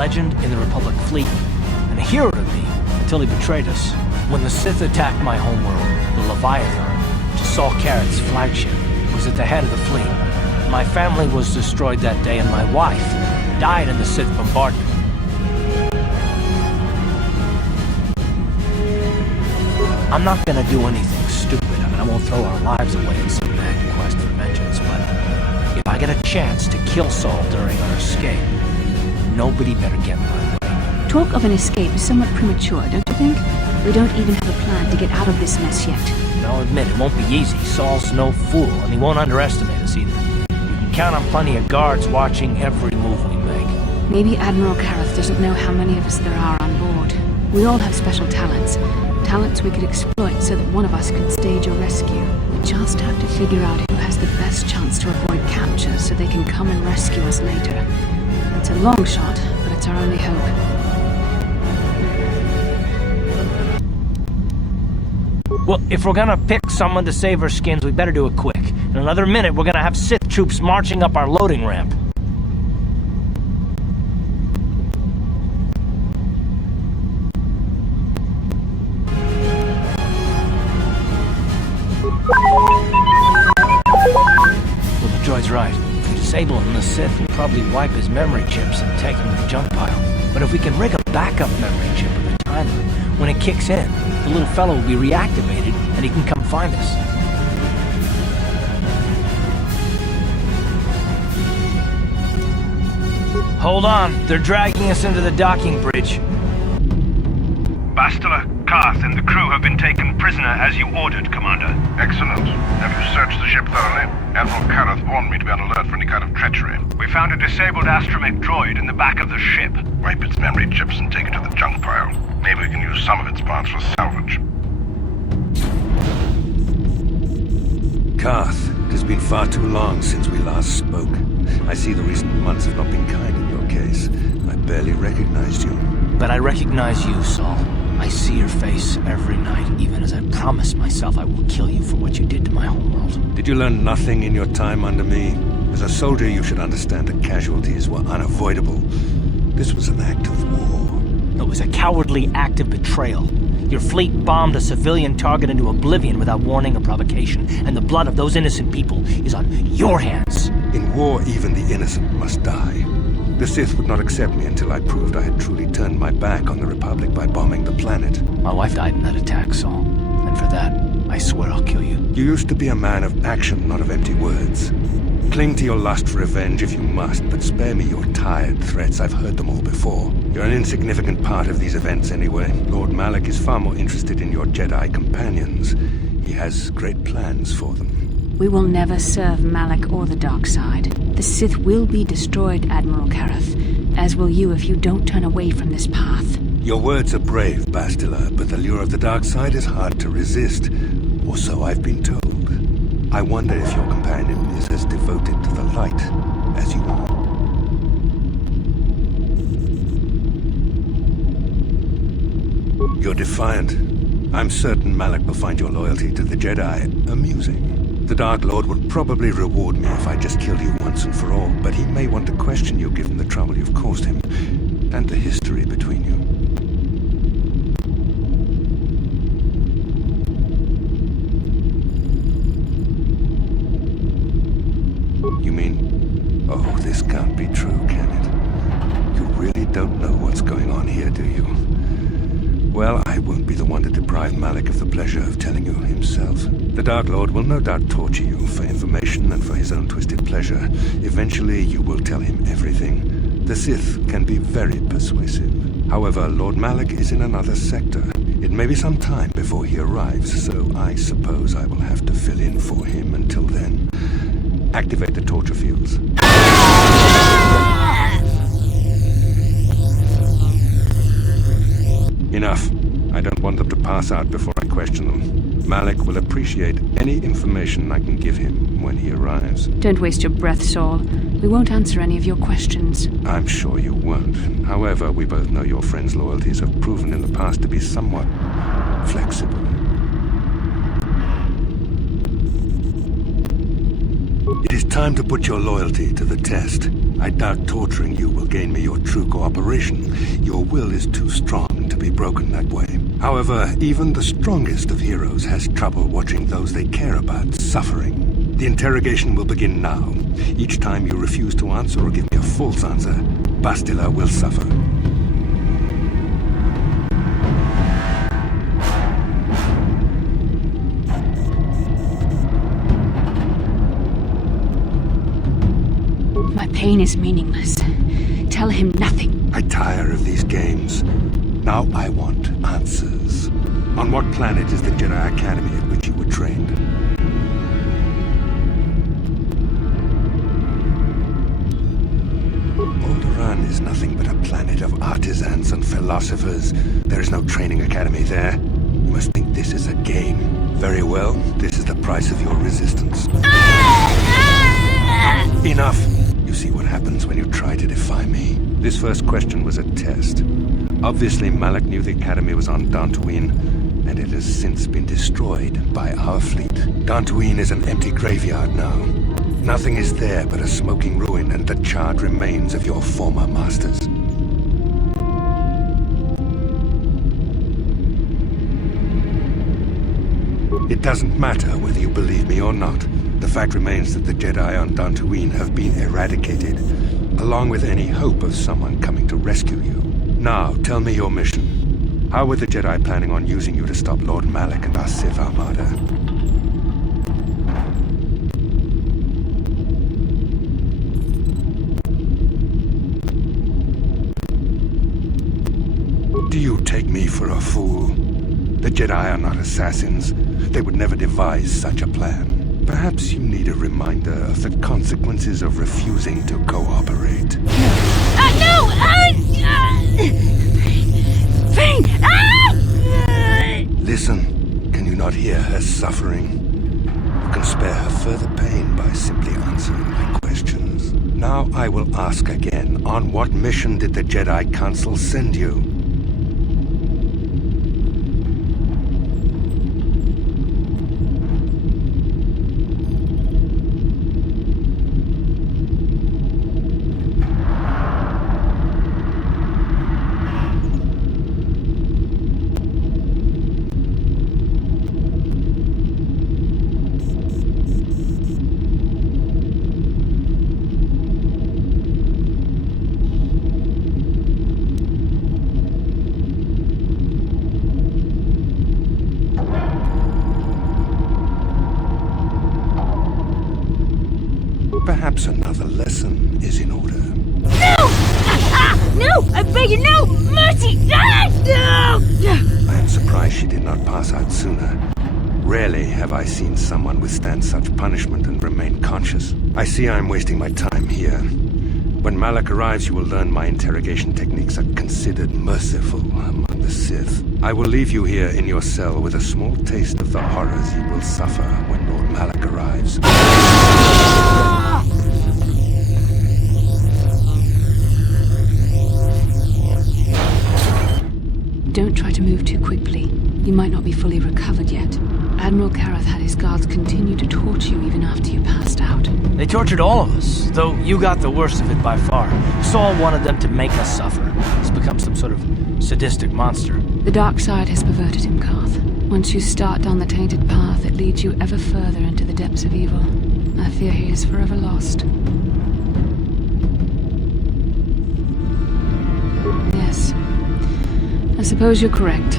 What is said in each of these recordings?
legend in the Republic fleet, and a hero to me until he betrayed us. When the Sith attacked my homeworld, the Leviathan, which is Saul Carrot's flagship, was at the head of the fleet. My family was destroyed that day, and my wife died in the Sith bombardment. I'm not gonna do anything stupid. I mean, I won't throw our lives away in some mad quest for vengeance, but if I get a chance to kill Saul during our escape, nobody better get in my way. Talk of an escape is somewhat premature, don't you think? We don't even have a plan to get out of this mess yet. I'll admit, it won't be easy. Saul's no fool, and he won't underestimate us either. You can count on plenty of guards watching every move we make. Maybe Admiral Kareth doesn't know how many of us there are on board. We all have special talents. Talents we could exploit so that one of us could stage a rescue. We just have to figure out who has the best chance to avoid capture so they can come and rescue us later. It's a long shot, but it's our only hope. Well, if we're gonna pick someone to save our skins, we better do it quick. In another minute, we're gonna have Sith troops marching up our loading ramp. Well, the droid's right. If we disable him, the Sith will probably wipe his memory chips and take him to the junk pile. But if we can rig a backup memory chip with a timer, when it kicks in, the little fellow will be reactivated and he can come find us. Hold on, they're dragging us into the docking bridge. Bastila, Karth, and the crew have been taken prisoner as you ordered, Commander. Excellent. Have you searched the ship thoroughly? Admiral Kareth warned me to be on alert for any kind of treachery. We found a disabled astromech droid in the back of the ship. Wipe its memory chips and take it to the junk pile. Maybe we can use some of its parts for salvage. Karth, it has been far too long since we last spoke. I see the recent months have not been kind in your case. I barely recognized you. But I recognize you, Saul. I see your face every night, even as I promised myself I will kill you for what you did to my homeworld. Did you learn nothing in your time under me? As a soldier, you should understand that casualties were unavoidable. This was an act of war. It was a cowardly act of betrayal. Your fleet bombed a civilian target into oblivion without warning or provocation, and the blood of those innocent people is on your hands. In war, even the innocent must die. The Sith would not accept me until I proved I had truly turned my back on the Republic by bombing the planet. My wife died in that attack, Saul. And for that, I swear I'll kill you. You used to be a man of action, not of empty words. Cling to your lust for revenge if you must, but spare me your tired threats. I've heard them all before. You're an insignificant part of these events anyway. Lord Malak is far more interested in your Jedi companions. He has great plans for them. We will never serve Malak or the dark side. The Sith will be destroyed, Admiral Kareth, as will you if you don't turn away from this path. Your words are brave, Bastila, but the lure of the dark side is hard to resist. Or so I've been told. I wonder if your companion is as devoted to the light as you are. You're defiant. I'm certain Malak will find your loyalty to the Jedi amusing. The Dark Lord would probably reward me if I just killed you once and for all, but he may want to question you given the trouble you've caused him, and the history between you. You mean... Oh, this can't be true, can it? You really don't know what's going on here, do you? Well, I won't be the one to deprive Malak of the pleasure of telling you himself. The Dark Lord will no doubt torture you for information and for his own twisted pleasure. Eventually, you will tell him everything. The Sith can be very persuasive. However, Lord Malak is in another sector. It may be some time before he arrives, so I suppose I will have to fill in for him until then. Activate the torture fields. Enough. I don't want them to pass out before I question them. Malak will appreciate any information I can give him when he arrives. Don't waste your breath, Saul. We won't answer any of your questions. I'm sure you won't. However, we both know your friend's loyalties have proven in the past to be somewhat flexible. It is time to put your loyalty to the test. I doubt torturing you will gain me your true cooperation. Your will is too strong to be broken that way. However, even the strongest of heroes has trouble watching those they care about suffering. The interrogation will begin now. Each time you refuse to answer or give me a false answer, Bastila will suffer. My pain is meaningless. Tell him nothing. I tire of these games. Now I want answers. On what planet is the Jedi Academy at which you were trained? Alderaan is nothing but a planet of artisans and philosophers. There is no training academy there. You must think this is a game. Very well, this is the price of your resistance. Enough! You see what happens when you try to defy me. This first question was a test. Obviously, Malak knew the Academy was on Dantooine, and it has since been destroyed by our fleet. Dantooine is an empty graveyard now. Nothing is there but a smoking ruin and the charred remains of your former masters. It doesn't matter whether you believe me or not. The fact remains that the Jedi on Dantooine have been eradicated, along with any hope of someone coming to rescue you. Now, tell me your mission. How were the Jedi planning on using you to stop Lord Malak and our Sith Armada? Do you take me for a fool? The Jedi are not assassins. They would never devise such a plan. Perhaps you need a reminder of the consequences of refusing to cooperate. No! Thing! Listen, can you not hear her suffering? You can spare her further pain by simply answering my questions. Now I will ask again, on what mission did the Jedi Council send you? Perhaps another lesson is in order. No! No! I beg you, no! Mercy! No! I am surprised she did not pass out sooner. Rarely have I seen someone withstand such punishment and remain conscious. I see I am wasting my time here. When Malak arrives, you will learn my interrogation techniques are considered merciful among the Sith. I will leave you here in your cell with a small taste of the horrors you will suffer when Lord Malak arrives. Don't try to move too quickly. You might not be fully recovered yet. Admiral Karath had his guards continue to torture you even after you passed out. They tortured all of us, though you got the worst of it by far. Saul wanted them to make us suffer. He's become some sort of sadistic monster. The dark side has perverted him, Karth. Once you start down the tainted path, it leads you ever further into the depths of evil. I fear he is forever lost. Yes. I suppose you're correct.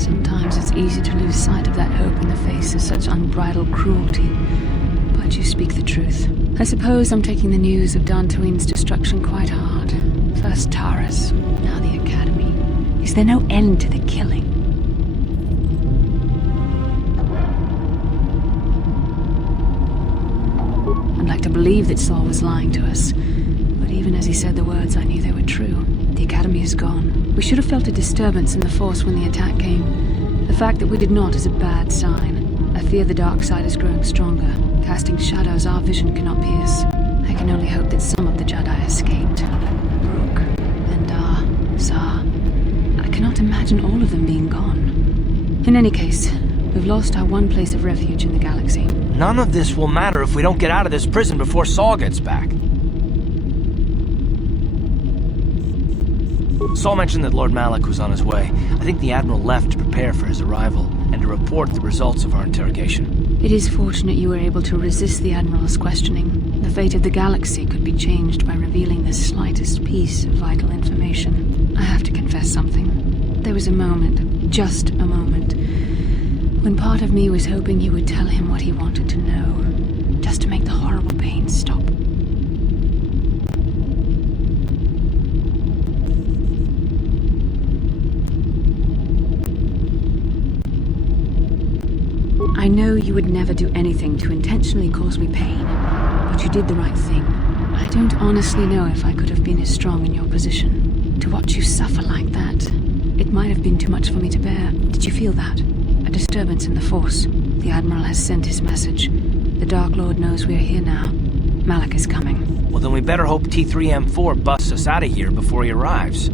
Sometimes it's easy to lose sight of that hope in the face of such unbridled cruelty. But you speak the truth. I suppose I'm taking the news of Dantooine's destruction quite hard. First Taurus, now the Academy. Is there no end to the killing? I'd like to believe that Saul was lying to us. But even as he said the words, I knew they were true. The Academy is gone. We should have felt a disturbance in the Force when the attack came. The fact that we did not is a bad sign. I fear the dark side is growing stronger, casting shadows our vision cannot pierce. I can only hope that some of the Jedi escaped. Rook, Endar, Zar. I cannot imagine all of them being gone. In any case, We've lost our one place of refuge in the galaxy. None of this will matter if we don't get out of this prison before Saul gets back. Saul mentioned that Lord Malik was on his way. I think the Admiral left to prepare for his arrival and to report the results of our interrogation. It is fortunate you were able to resist the Admiral's questioning. The fate of the galaxy could be changed by revealing the slightest piece of vital information. I have to confess something. There was a moment, just a moment, when part of me was hoping you would tell him what he wanted to know, just to make the horrible pain stop. I know you would never do anything to intentionally cause me pain, but you did the right thing. I don't honestly know if I could have been as strong in your position. To watch you suffer like that, it might have been too much for me to bear. Did you feel that? A disturbance in the Force. The Admiral has sent his message. The Dark Lord knows we're here now. Malik is coming. Well, then we better hope T3M4 busts us out of here before he arrives.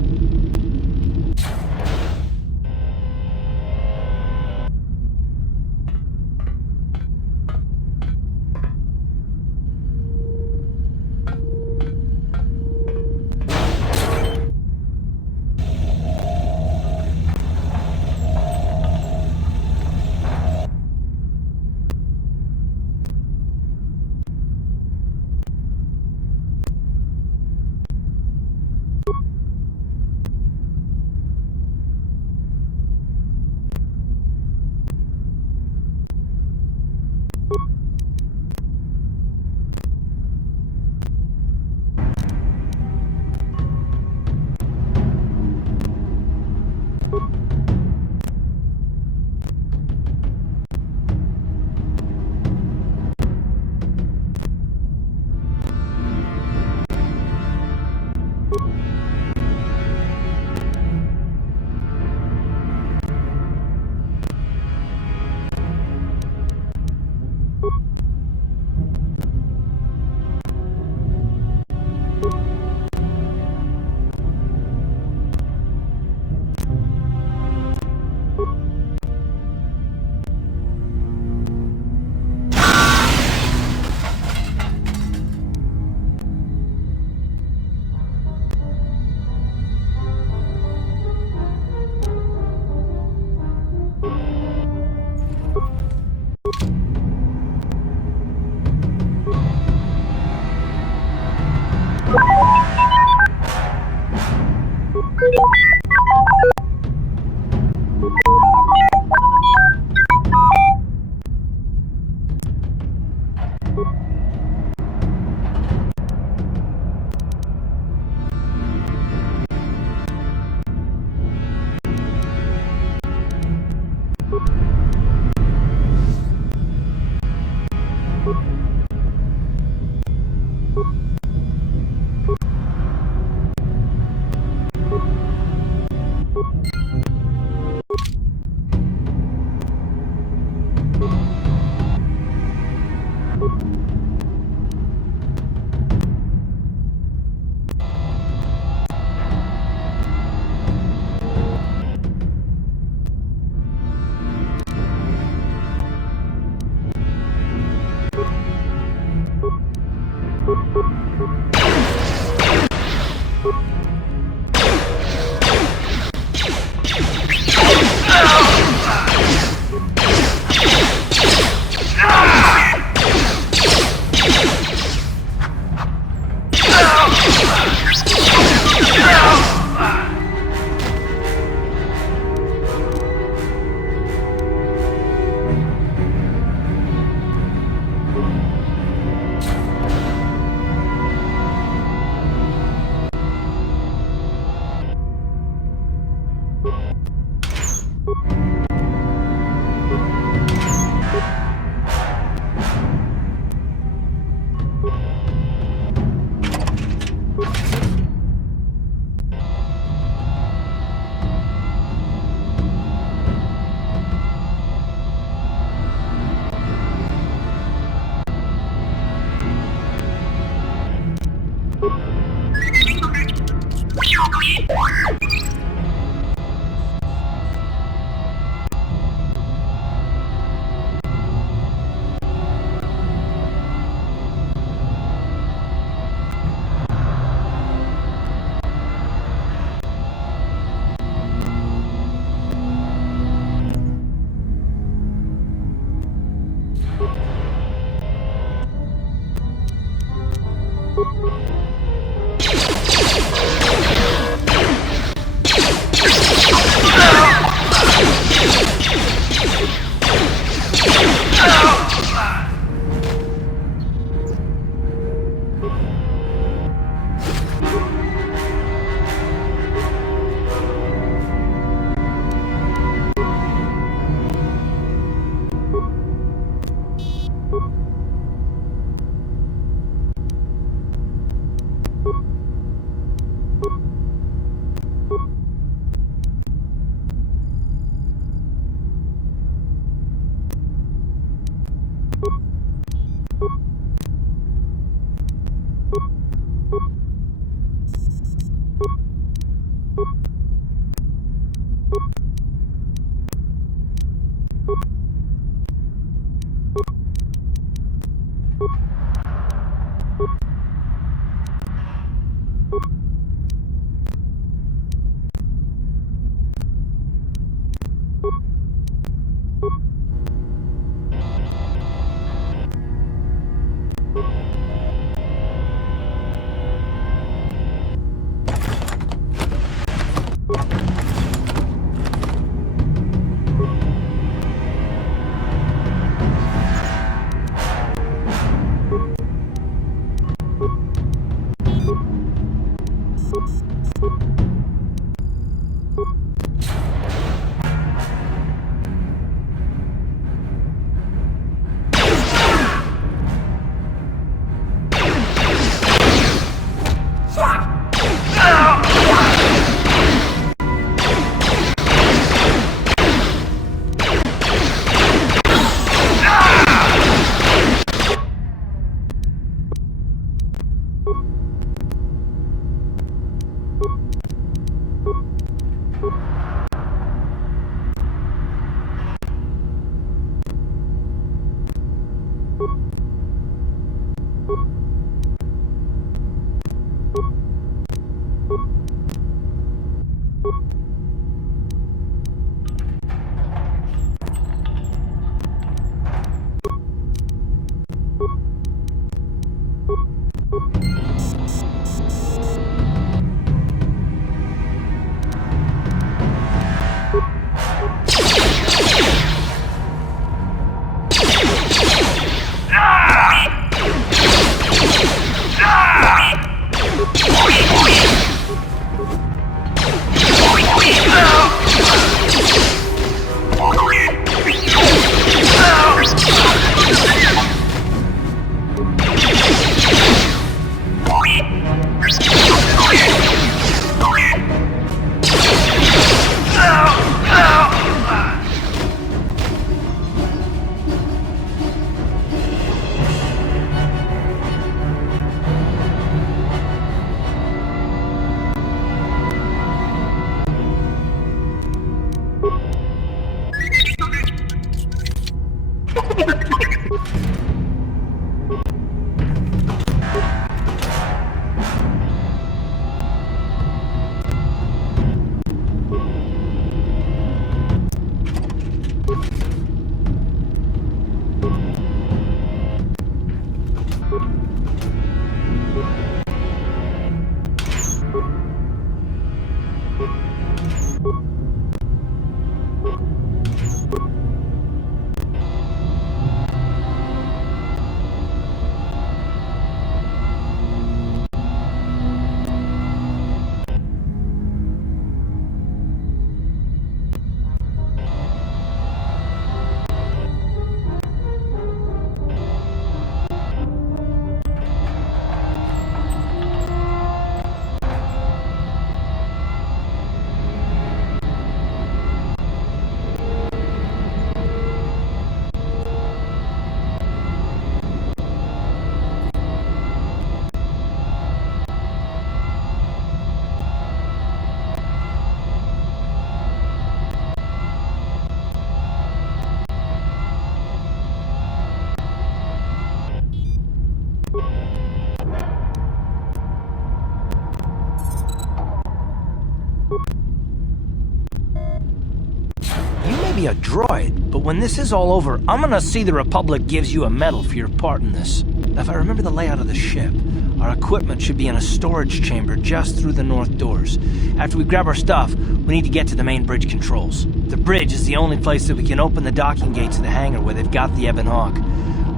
be a droid, but when this is all over, I'm gonna see the Republic gives you a medal for your part in this. If I remember the layout of the ship, our equipment should be in a storage chamber just through the north doors. After we grab our stuff, we need to get to the main bridge controls. The bridge is the only place that we can open the docking gates of the hangar where they've got the Ebon Hawk.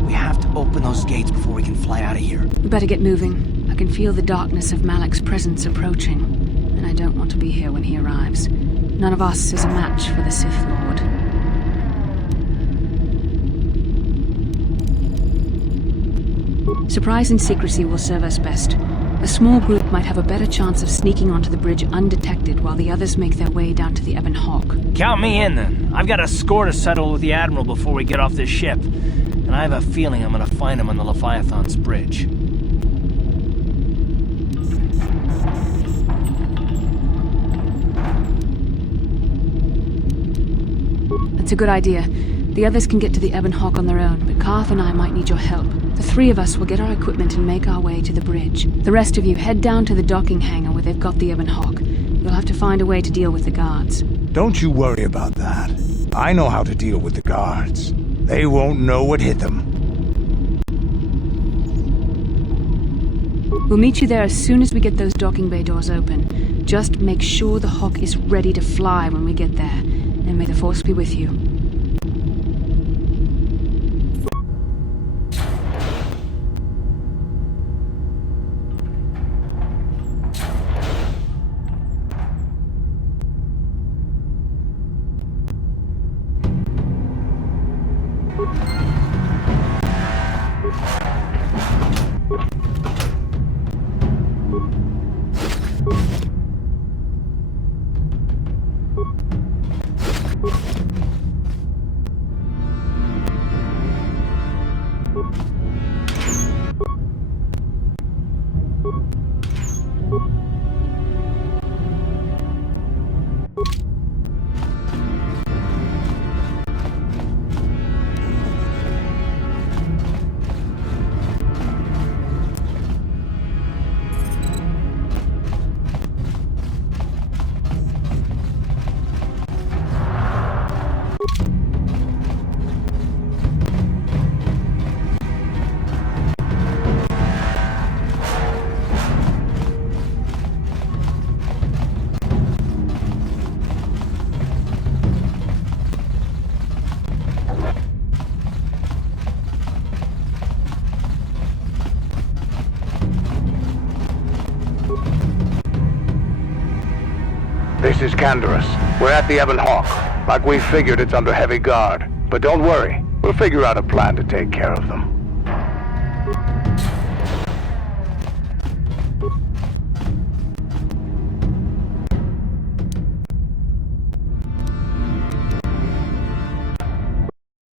We have to open those gates before we can fly out of here. We better get moving. I can feel the darkness of Malik's presence approaching, and I don't want to be here when he arrives. None of us is a match for the Sith Lord. Surprise and secrecy will serve us best. A small group might have a better chance of sneaking onto the bridge undetected while the others make their way down to the Ebon Hawk. Count me in, then. I've got a score to settle with the Admiral before we get off this ship. And I have a feeling I'm gonna find him on the Leviathan's bridge. That's a good idea. The others can get to the Ebon Hawk on their own, but Carth and I might need your help. The three of us will get our equipment and make our way to the bridge. The rest of you head down to the docking hangar where they've got the Ebon Hawk. You'll have to find a way to deal with the guards. Don't you worry about that. I know how to deal with the guards. They won't know what hit them. We'll meet you there as soon as we get those docking bay doors open. Just make sure the Hawk is ready to fly when we get there. And may the Force be with you. This is Canderous. We're at the Ebon Hawk. Like we figured, it's under heavy guard. But don't worry, we'll figure out a plan to take care of them.